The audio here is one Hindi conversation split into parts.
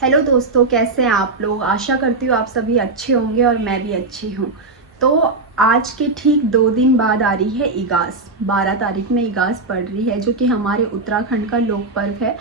हेलो दोस्तों, कैसे हैं आप लोग। आशा करती हूँ आप सभी अच्छे होंगे और मैं भी अच्छी हूँ। तो आज के ठीक 2 दिन बाद आ रही है इगास। 12 तारीख में इगास पड़ रही है, जो कि हमारे उत्तराखंड का लोक पर्व है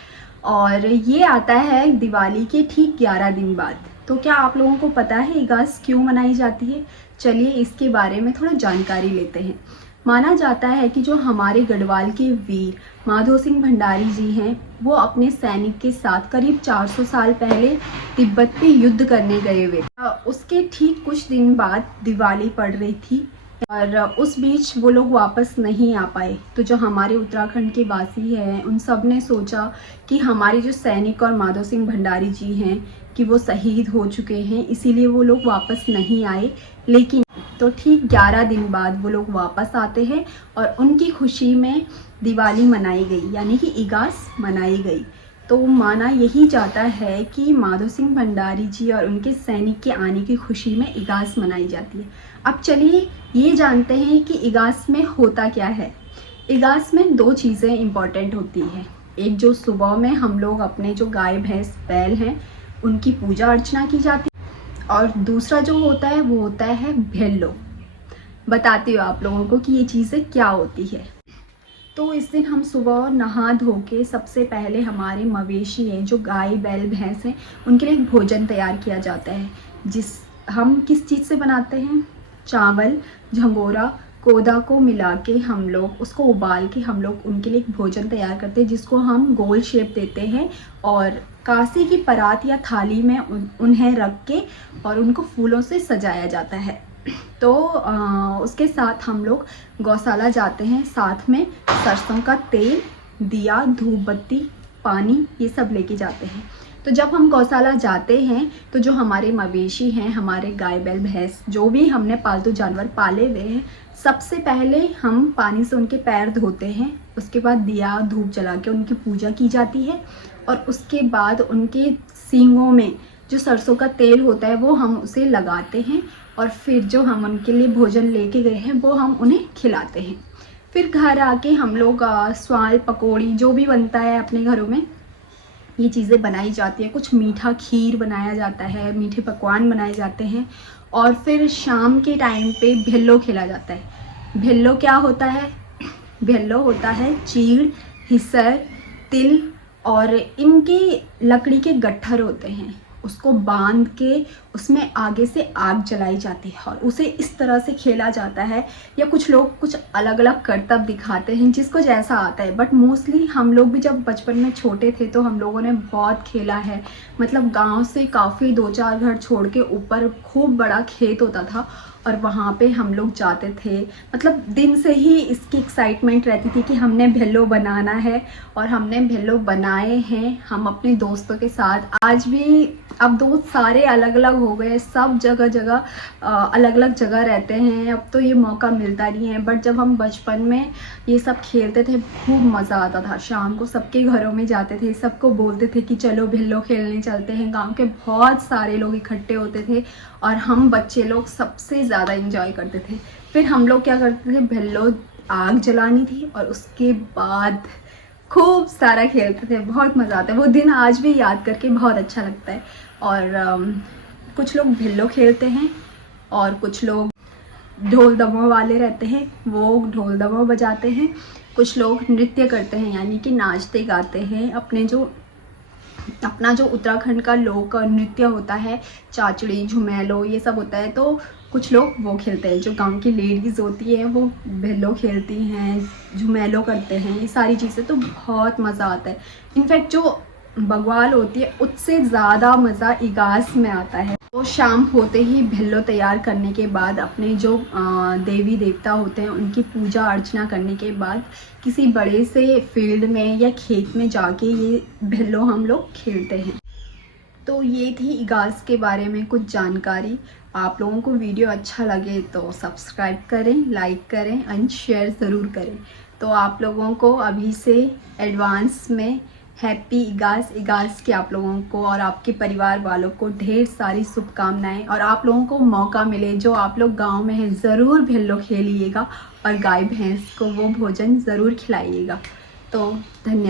और ये आता है दिवाली के ठीक 11 दिन बाद। तो क्या आप लोगों को पता है इगास क्यों मनाई जाती है? चलिए इसके बारे में थोड़ा जानकारी लेते हैं। माना जाता है कि जो हमारे गढ़वाल के वीर माधो सिंह भंडारी जी हैं, वो अपने सैनिक के साथ करीब 400 साल पहले तिब्बत पे युद्ध करने गए हुए। उसके ठीक कुछ दिन बाद दिवाली पड़ रही थी और उस बीच वो लोग वापस नहीं आ पाए। तो जो हमारे उत्तराखंड के वासी हैं, उन सब ने सोचा कि हमारे जो सैनिक और माधो सिंह भंडारी जी हैं कि वो शहीद हो चुके हैं, इसीलिए वो लोग वापस नहीं आए। लेकिन तो ठीक 11 दिन बाद वो लोग वापस आते हैं और उनकी खुशी में दिवाली मनाई गई, यानी कि इगास मनाई गई। तो माना यही जाता है कि माधो सिंह भंडारी जी और उनके सैनिक के आने की खुशी में इगास मनाई जाती है। अब चलिए ये जानते हैं कि इगास में होता क्या है। इगास में 2 चीज़ें इम्पॉर्टेंट होती हैं। एक, जो सुबह में हम लोग अपने जो गाय भैंस बैल हैं उनकी पूजा अर्चना की जाती है, और दूसरा जो होता है वो होता है भेल्लो। बताती हूँ आप लोगों को कि ये चीज़ें क्या होती है। तो इस दिन हम सुबह नहा धो के सबसे पहले हमारे मवेशी हैं, जो गाय बैल भैंस हैं, उनके लिए एक भोजन तैयार किया जाता है। हम किस चीज़ से बनाते हैं? चावल, झंगोरा, कोदा को मिला के हम लोग उसको उबाल के हम लोग उनके लिए एक भोजन तैयार करते हैं, जिसको हम गोल शेप देते हैं और कांसे की परात या थाली में उन्हें रख के और उनको फूलों से सजाया जाता है। तो उसके साथ हम लोग गौशाला जाते हैं, साथ में सरसों का तेल, दिया, धूप बत्ती, पानी, ये सब लेके जाते हैं। तो जब हम गौशाला जाते हैं तो जो हमारे मवेशी हैं, हमारे गाय बैल भैंस, जो भी हमने पालतू जानवर पाले हुए हैं, सबसे पहले हम पानी से उनके पैर धोते हैं। उसके बाद दिया धूप जला के उनकी पूजा की जाती है और उसके बाद उनके सींगों में जो सरसों का तेल होता है वो हम उसे लगाते हैं और फिर जो हम उनके लिए भोजन लेके गए हैं वो हम उन्हें खिलाते हैं। फिर घर आके हम लोग स्वाल पकौड़ी जो भी बनता है अपने घरों में, ये चीज़ें बनाई जाती है। कुछ मीठा खीर बनाया जाता है, मीठे पकवान बनाए जाते हैं और फिर शाम के टाइम पे भेल्लो खेला जाता है। भेल्लो क्या होता है? भेल्लो होता है चीड़, हिस्सर, तिल और इनके लकड़ी के गट्ठर होते हैं, उसको बांध के उसमें आगे से आग जलाई जाती है और उसे इस तरह से खेला जाता है। या कुछ लोग कुछ अलग अलग करतब दिखाते हैं, जिसको जैसा आता है। बट मोस्टली हम लोग भी जब बचपन में छोटे थे तो हम लोगों ने बहुत खेला है। मतलब गांव से काफ़ी 2-4 घर छोड़ के ऊपर खूब बड़ा खेत होता था और वहाँ पे हम लोग जाते थे। मतलब दिन से ही इसकी एक्साइटमेंट रहती थी कि हमने भेल्लो बनाना है और हमने भेल्लो बनाए हैं हम अपने दोस्तों के साथ। आज भी अब दोस्त सारे अलग अलग हो गए, सब जगह जगह अलग अलग जगह रहते हैं, अब तो ये मौका मिलता नहीं है। बट जब हम बचपन में ये सब खेलते थे खूब मज़ा आता था। शाम को सबके घरों में जाते थे, सबको बोलते थे कि चलो भेल्लो खेलने चलते हैं। गांव के बहुत सारे लोग इकट्ठे होते थे और हम बच्चे लोग सबसे ज़्यादा इंजॉय करते थे। फिर हम लोग क्या करते थे, भेल्लो आग जलानी थी और उसके बाद खूब सारा खेलते थे। बहुत मज़ा आता है, वो दिन आज भी याद करके बहुत अच्छा लगता है। और कुछ लोग भेल्लो खेलते हैं और कुछ लोग ढोल दमों वाले रहते हैं, वो ढोल दमों बजाते हैं। कुछ लोग नृत्य करते हैं, यानी कि नाचते गाते हैं। अपना जो उत्तराखंड का लोक नृत्य होता है, चाचड़ी, झुमेलो, ये सब होता है। तो कुछ लोग वो खेलते हैं, जो गांव की लेडीज़ होती हैं वो भेल्लो खेलती हैं, झुमेलो करते हैं, ये सारी चीज़ें। तो बहुत मज़ा आता है। इनफैक्ट जो बग्वाल होती है उससे ज़्यादा मज़ा इगास में आता है। तो शाम होते ही भेल्लो तैयार करने के बाद अपने जो देवी देवता होते हैं उनकी पूजा अर्चना करने के बाद किसी बड़े से फील्ड में या खेत में जाके ये भेल्लो हम लोग खेलते हैं। तो ये थी इगास के बारे में कुछ जानकारी। आप लोगों को वीडियो अच्छा लगे तो सब्सक्राइब करें, लाइक करें एंड शेयर ज़रूर करें। तो आप लोगों को अभी से एडवांस में हैप्पी इगास की आप लोगों को और आपके परिवार वालों को ढेर सारी शुभकामनाएं। और आप लोगों को मौका मिले, जो आप लोग गांव में हैं, ज़रूर भेल्लो खेलिएगा और गाय भैंस को वो भोजन ज़रूर खिलाइएगा। तो धन्यवाद।